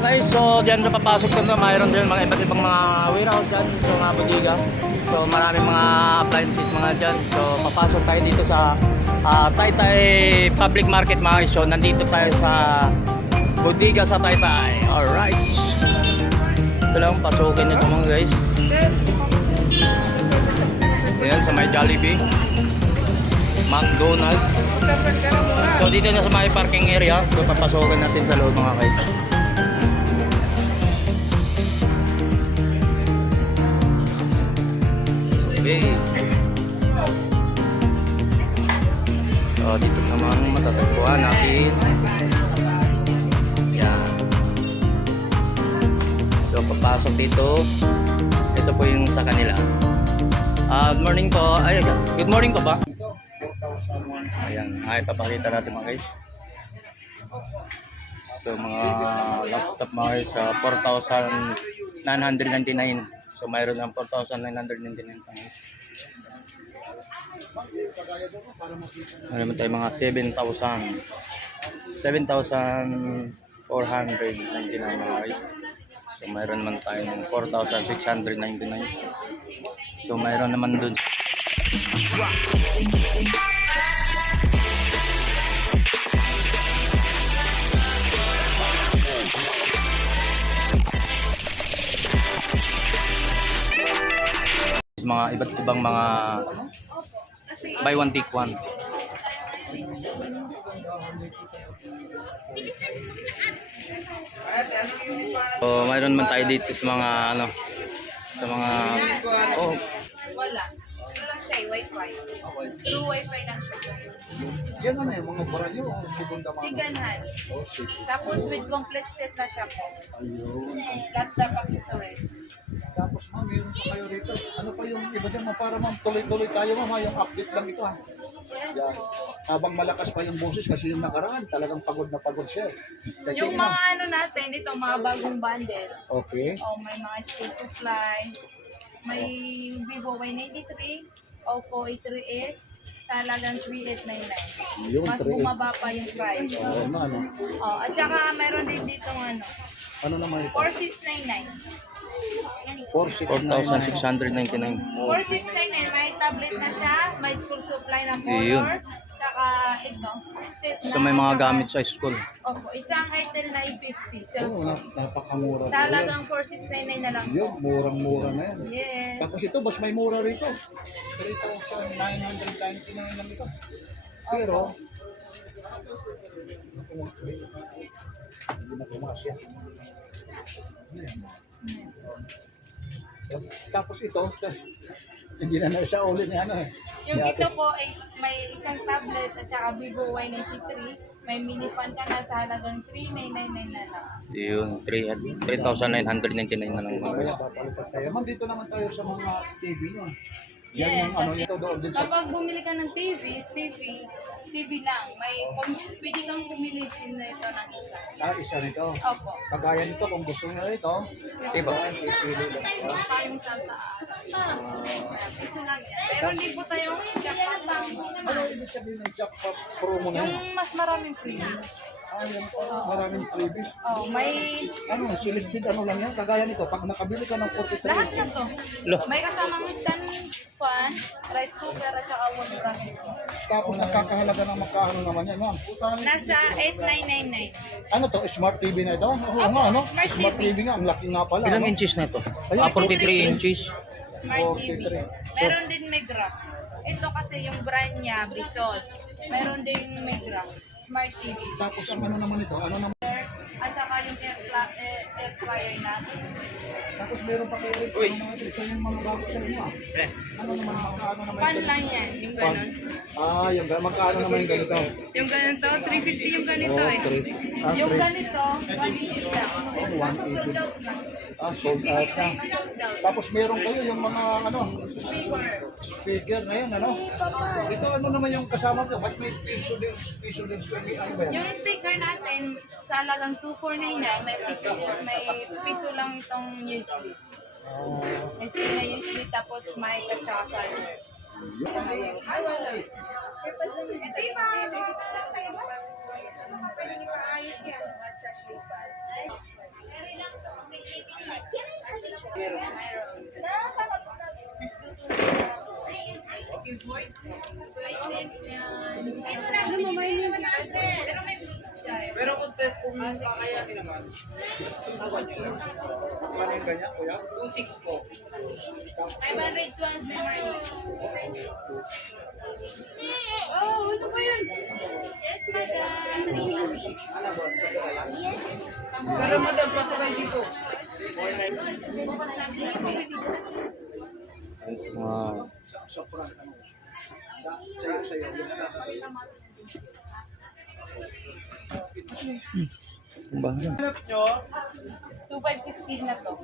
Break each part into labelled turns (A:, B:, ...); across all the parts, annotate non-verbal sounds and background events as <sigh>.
A: guys, so diyan sa papasok ko mayroon din mga iba't ibang mga warehouse dyan, so mga bodega. So maraming mga appliances mga dyan. So papasok tayo dito sa ah, Taytay Public Market mga guys. So nandito tayo sa bodega sa Taytay. Alright. Ito lang, pasukin nito mga guys. Ayan, sa may Jollibee. McDonald's. So dito na sa may parking area, so papasukin natin sa loob mga guys. Okay. So dito naman matatagpuan natin. Yan. So papasok dito. Ito po yung sa kanila. Ah, good morning po. Ay, good morning po ba? Ayan, ay papakita natin mga guys. So mga laptop mga guys, sa 4,999. So mayroon ng 4,999 pa guys. Mayroon tayo mga 7,000. 7,499 mga guys. So mayroon naman tayo ng 4,699. So mayroon naman dun mga iba't ibang mga buy one take one. So, mayroon man tayo dito sa mga ano sa mga oh
B: Wala. Lang siya, wifi. True wifi lang siya.
C: Yan ano yung mga baralyo o segunda mano?
B: Siganhan.
C: Oh.
B: Tapos with complete set na siya po.
C: Ayun.
B: Laptop accessories.
C: Ma'am, meron pa kayo rito. Ano pa yung iba dyan ma'am? Para ma'am, tuloy-tuloy tayo ma'am. ha? Yung update lang ito ha.
B: Yes
C: Yan. Habang malakas pa yung boses kasi yung nakaraan, talagang pagod na pagod siya. Check
B: Yung
C: it, ma'am.
B: mga ano natin, dito mga bagong bundle.
C: Okay.
B: O may mga school supply. May Vivo Y93. Oppo A3s. Talagang 3899.
C: Yung
B: Mas
C: 38.
B: bumaba pa yung price.
C: Oo na ano.
B: Oh, at saka mayroon din dito ano,
C: Ano naman ito?
B: 4699.
C: 4699.
A: 4,699.
B: 4699, may tablet na siya, may school supply na
A: Ayun.
B: color, tsaka ito, set na.
A: So may mga
B: tsaka-
A: gamit sa school.
B: Opo, isang Itel na i50,
C: Oo,
B: cellphone.
C: napakamura. po yan.
B: Talagang 4699 na lang po.
C: Yun, murang-mura na yan.
B: Yes.
C: Tapos ito, mas may mura rito. 3,999 lang ito. Pero, hindi na pumasya. Tapos ito, <laughs> hindi na na siya ulit ni ano eh.
B: Yung ito po is may isang tablet at saka Vivo Y93. May mini fan ka na sa halagang 3999 na lang.
A: Yun, 3 3,999 na lang
C: Kaya
A: guys.
C: papalipat tayo. Ma'am, dito naman tayo sa mga TV nyo. Yan
B: Yes,
C: yung ano, ito doon din sa...
B: Kapag bumili ka ng TV, TV, TV lang. May pwede kang pumili din na ito ng isa.
C: Ah, isa nito.
B: Opo.
C: Kagaya nito, kung gusto nyo ito,
A: Diba?
C: ipili lang
B: yung sa taas. Piso lang yan. Pero hindi po tayong jackpot lang.
C: Ano ibig sabihin ng jackpot promo na yun?
B: Yung mas maraming freebies.
C: Ah. Maraming freebies.
B: Oh, may
C: Ano, selected ano lang yan? Kagaya nito, pag nakabili ka ng 43
B: lahat na to.
A: Lo.
B: May kasamang stand fan, rice cooker at saka one bracket.
C: tapos nakakahalaga ng magkaano naman yan, ma'am.
B: Nasa 8999.
C: Ano to, smart TV na ito? Oo nga, ano?
B: smart
C: Smart
B: TV.
C: TV nga, ang laki nga pala.
A: Ilang
C: ano?
A: inches na?
C: Ayun,
A: Ah, 43 inches.
B: Smart TV.
C: 43.
B: Meron din Megra. Ito kasi yung brand niya, Brisol. Meron din Megra. Smart TV.
C: Tapos ang ano naman ito, ano naman?
B: At saka yung air, fla- air, air fryer natin.
C: Tapos meron pa kayo rito, ano naman ito, yung mga bago sa inyo. ah. Ano naman, magkaano naman
B: Fan
C: ito?
B: lang yan, yung ganun.
C: Ah, yung ga- magkaano naman yung ganito?
B: Yung ganito, 350 yung ganito
C: Oh,
B: eh.
C: three. Ah,
B: Yung
C: three.
B: ganito, 180 lang. Kaso sold out na.
C: Ah, sold out na. Tapos meron kayo yung mga ano,
B: Speaker.
C: speaker na yun, ano? Ito ano naman yung kasama ko? Ba't may piso din, piso din speaker? Ano ba yan?
B: Yung speaker natin, sa halagang 2499, may piso, may piso lang itong USB. May piso na USB, tapos mic at saka charger. Ito yung mga sa iba. Mga pwede ni maayos yan. Pero may eh.
D: Pero kung test kung kakayanin naman,
C: Ano yung ganyan, kuya?
D: 2.6 po.
B: 512 memory. Oh, ano ba yun? Yes, madam.
D: Pero madam, pasakay dito.
A: Yes, mga...
C: Sa-
A: Bahala.
B: 2516 na to.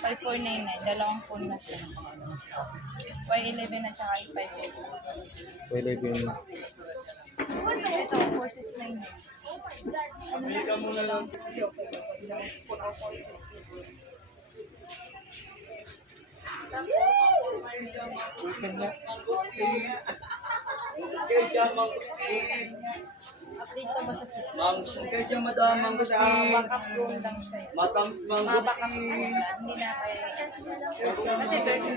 B: 5499. Dalawang phone na siya. Y11 at saka 858.
A: Pwede ko yun.
B: Ito, 4699.
D: Bili ka muna lang. Kaya mangustin.
B: Update pa ba sa site?
D: Mangustin. Kaya madam, mangustin.
B: Backup phone lang siya.
D: Matams mangustin.
B: Hindi na kaya. Kasi 0.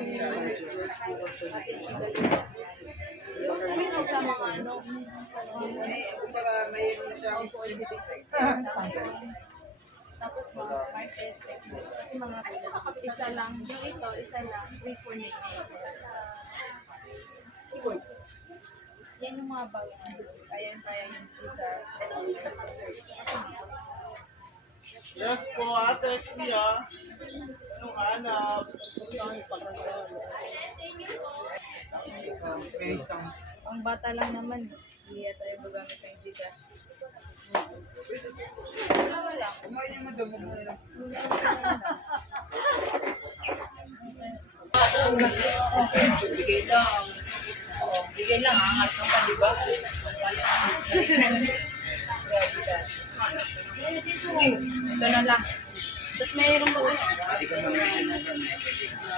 B: Yung sa mga ano, tapos mga market, kasi mga isa lang, yung ito, isa lang, 3499. Yan yung mga bago. Yung kaya yung kita.
D: Yes po, ate, kuya. Anong hanap? Okay,
B: Ang bata lang naman, hindi tayo magamit ng Gcash. Wala, wala.
D: Bigay lang. Bigay lang, angat ka pa, di ba?
B: Ito na lang. Tapos mayroon pa.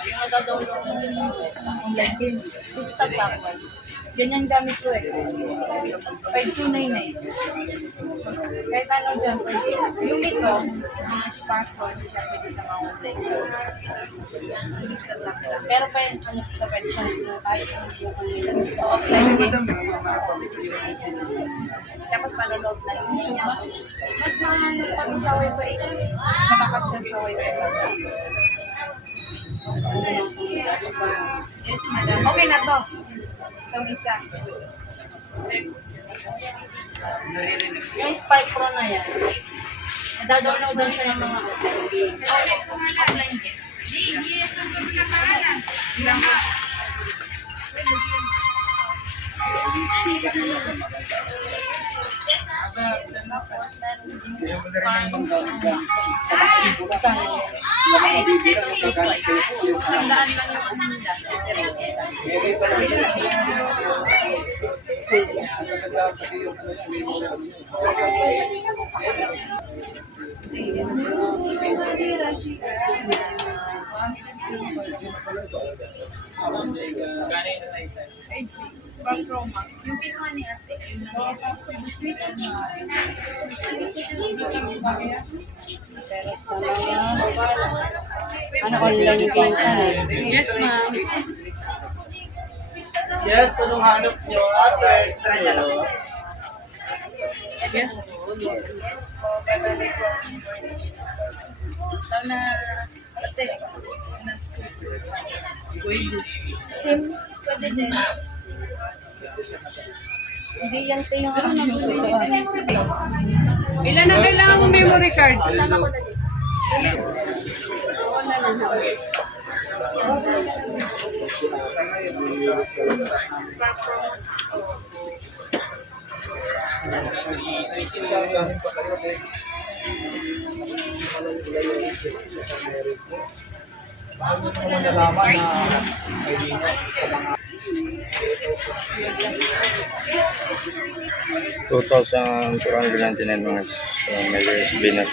B: Yung nagdownload ng online games. Vista Backward. Yan yung gamit ko eh. 5299. Kahit ano dyan, pwede. Yung ito, mga smartphone, siya pwede sa mga online. Pero pa yun, ano sa pwede siya kahit sa offline games. Tapos manonood lang YouTube. Mas, mas mahal pa sa wifi. Mas makakasya sa wifi. Yes, madam. Okay na to. Itong isa.
E: Yung Spark Pro na yan. Nadadownloadan siya ng mga
B: Offline games. Di, di, ano
E: online games ano.
B: Yes, ma'am.
D: Yes, anong hanap nyo? Ate, extra niya lang.
B: Yes. Ito na ate. Sim. Pwede din.
E: Hindi yan ito yung ano
B: Ilan na kailangan mo memory card?
C: Sasanin pa kayo, eh. Paano mo nalaman na may linya sa mga
A: 2,499 mga so, may USB na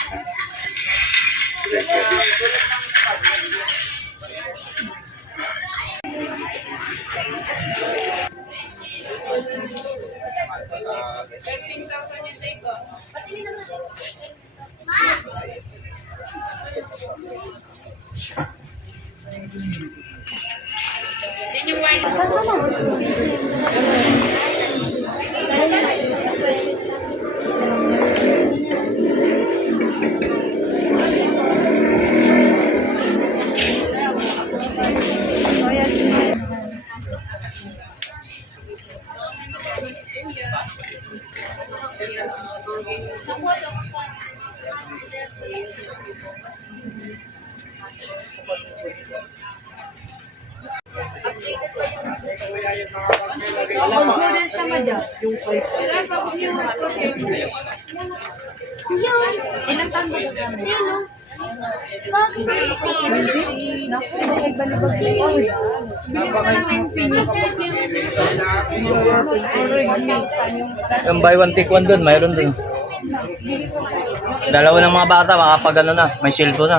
A: 13,000
B: niya sa iba. Ma! Mag-model siya, madam. Yan. Ilang taon ba ito? Sino?
A: Yung buy one take one doon, mayroon doon. Dalawa ng mga bata, makapag ano na, may cellphone na.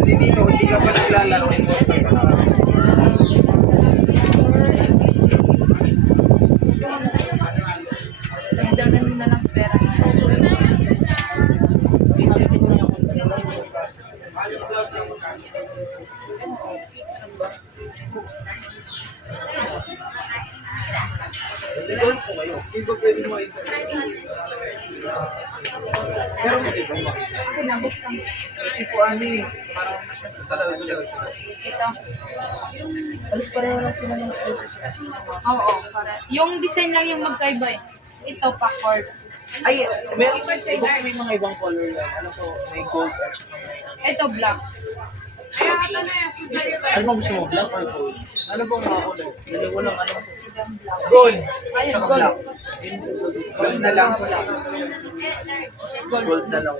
F: Hindi dito, hindi ka pa naglalaro. Ba? Kasi po ani, parang masyado talaga siya.
B: Ito.
F: Alis pareho lang sila ng process.
B: Oo, para. Yung design lang yung magkaiba eh. Ito, pa-cord.
F: Ay, may, iba po may mga ibang color yan. Ano po, may gold at saka may...
B: Ito, black.
F: Ano ba gusto mo? Black or gold? Ano bang mga color? Dalawa lang ano? Gold!
B: Ayun, gold.
F: Gold na lang. Gold na lang.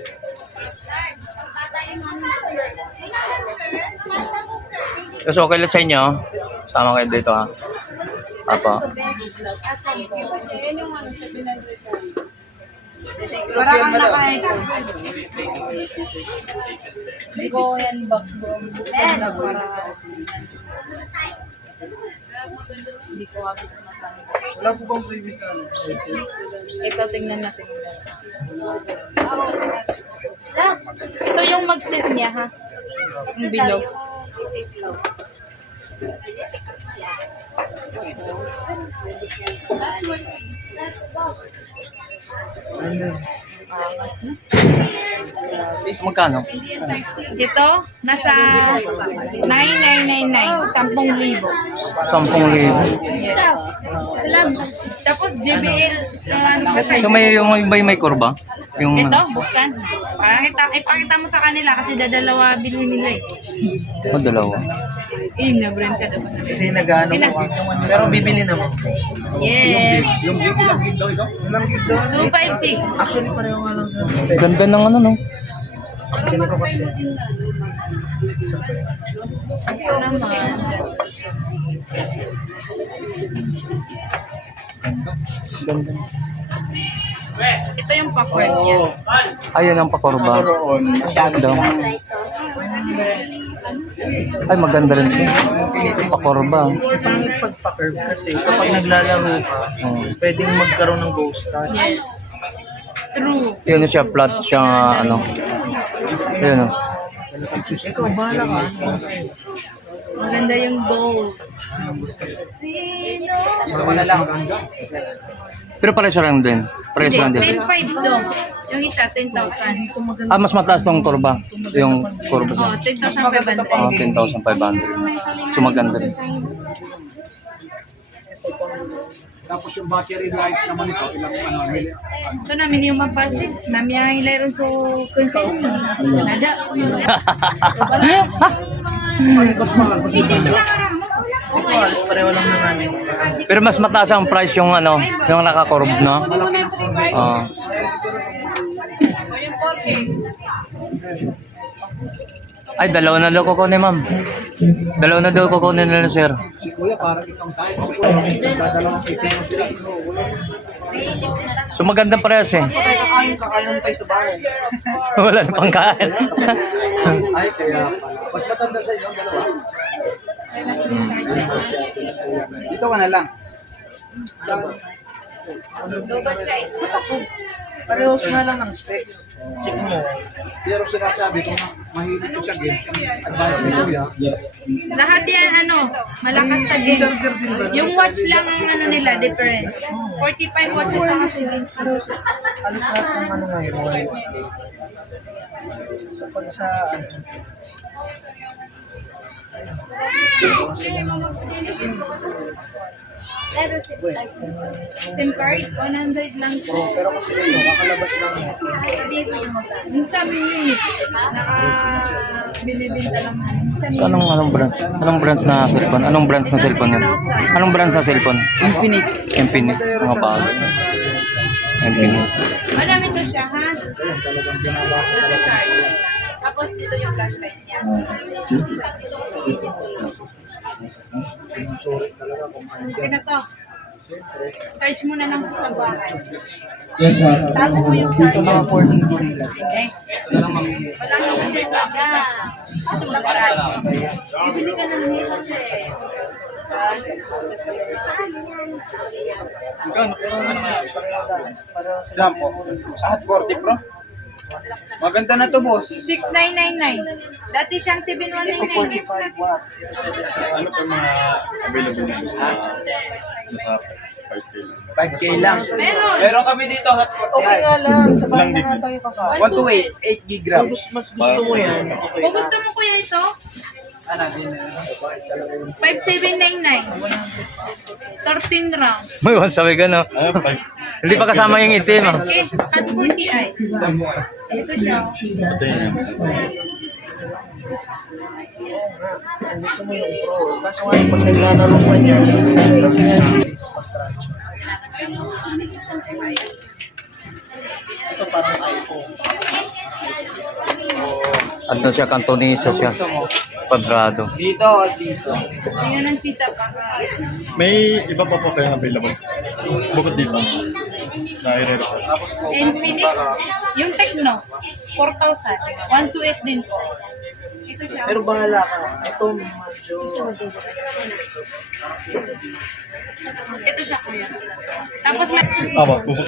A: Kasi okay lang sa inyo. Sama kayo dito ha. Apo.
B: Para kang nakain. Hindi ko yan backbone. Para... Hindi ko habis na
F: Wala po bang previous na ano?
B: Ito, tingnan natin. Ito yung mag-sit niya, ha? Yung bilog.
F: Ano?
A: Magkano?
B: Ito, nasa 9999, 10,000.
A: 10,000.
B: Tapos JBL, uh,
A: So may yung may, may kurba? Yung
B: ito, buksan. Pakita, ipakita mo sa kanila kasi dadalawa bilhin nila eh.
A: oh, dalawa.
B: Eh, na-brand ka naman.
F: Kasi nag-ano po ako. Pero bibili naman.
B: Yes.
F: Yung gift ilang gift daw ito? Ilang gift daw?
B: 256.
F: Actually, pareho nga lang sa spec.
A: Ganda ng ano no?
F: Sino ko kasi?
B: Ito naman.
A: Ganda.
B: Ito yung pa-cord niya.
A: Ayun ang pakurba. Ganda. Ay, maganda rin ito. Pakurba.
F: Pangit pagpa-curve kasi kapag naglalaro ka,
A: Oh.
F: pwedeng magkaroon ng ghost touch.
B: Yes. True.
A: Yun siya, flat siya, ano. Yun oh.
F: Ikaw, bahala ka.
B: Maganda yung gold.
F: Ito na lang.
A: Pero pares lang din. Pares lang din.
B: 10,500 to. Yung isa, 10,000.
A: Ah, mas mataas tong kurba. Yung kurba
B: Oh,
A: siya.
B: 10,500.
A: Ah, 10,500. So maganda rin.
F: Tapos yung battery life naman ito, ilang ano, mili.
B: Ito namin yung mapasit. Nami ang ilay ron so konsen. Nada. <laughs>
F: Mas mahal, mas
B: Ito
F: mahal.
B: Lang
F: Ito, alis pareho lang ng namin.
A: Pero mas mataas ang price yung ano, yung nakakurb, no? Ah. Ay, dalawa na daw kukunin, ma'am. Dalawa na daw kukunin nila, sir.
F: Si Kuya, parang itong Kuya, dadalawang sila.
A: So magandang parehas eh.
F: Kakain, kakain naman tayo sa bahay. <laughs>
A: Wala na pang kain.
F: Ay, kaya pala. Mas matanda sa inyo, dalawa. Dito ka na lang. Parehos nga lang ng specs. Check mo.
C: Pero sinasabi ko na mahilig ko sa game. Advice ni Kuya.
B: Lahat yan, ano, malakas sa game.
F: Charger din ba?
B: Yung watch lang ang ano nila, difference. 45 watch at saka 70.
F: Halos lahat ng ano ngayon. Sa pag sa ano.
B: SIM card, 100 lang po.
F: Pro, pero kasi ito, kakalabas lang yan.
B: Yung sabi niyo, naka binibinta lang.
A: Anong, anong branch? Anong branch na cellphone? Anong branch na cellphone yan? Anong branch na cellphone?
F: Infinix.
A: Infinix. Mga bago. Infinix.
B: Marami to siya, ha? Ito charge. Tapos dito yung flashlight niya. Dito ko sa gilid ko lang. Okay na to. Search mo na lang po sa bahay.
C: Yes, sir.
B: Tago mo yung
F: Ito
B: search.
F: mga 14 gorilla.
B: Okay? Wala naman siya baga. Sa bahay. Bibili ka ng hilas eh.
G: Sampo. At 40 Pro. Maganda na to, boss.
B: 6999. Dati siyang 7199.
F: 45 watts. Ito 75.
H: Ano pa mga available na sa nasa 5K lang?
G: 5K lang.
B: Meron.
G: Meron kami dito hot 45.
F: Okay nga lang, sa bahay na nga tayo kakain.
G: 1 to 8, 8 gig RAM.
F: Gusto, mas gusto mo yan, okay.
B: Kung gusto mo kuya ito,
G: Ano, din na.
B: 5799. 13 round.
A: May one sabi ka no?
H: Ah, 5.
A: Hindi pa kasama yung itim.
B: Okay, at 40i. Ito siya.
H: Ito yun.
F: Gusto mo yung pro. Kaso nga, pag naglalaro pa niya, kasi nga pag-crunch. Ito parang iPhone.
A: Ano siya, kantonisa siya. Kwadrado.
G: Dito at dito.
B: Tingnan ng sita pa.
H: May iba pa po kayong available. Bukod dito. Na i-refer.
B: Infinix, yung Tecno, 4,000. 128 din po. Ito siya.
F: Pero bahala ka. Ito medyo...
B: Ito siya kuya. Tapos may...
H: Aba, bukod.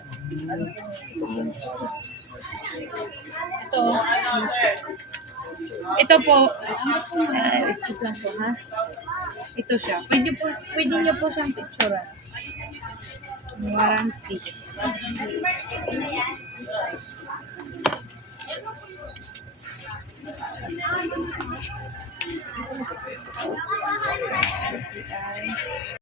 H: Ito.
B: Ito po. Uh, excuse lang po, ha? Ito siya. Pwede, po, pwede niyo po siyang picturean. Warranty. Thank you.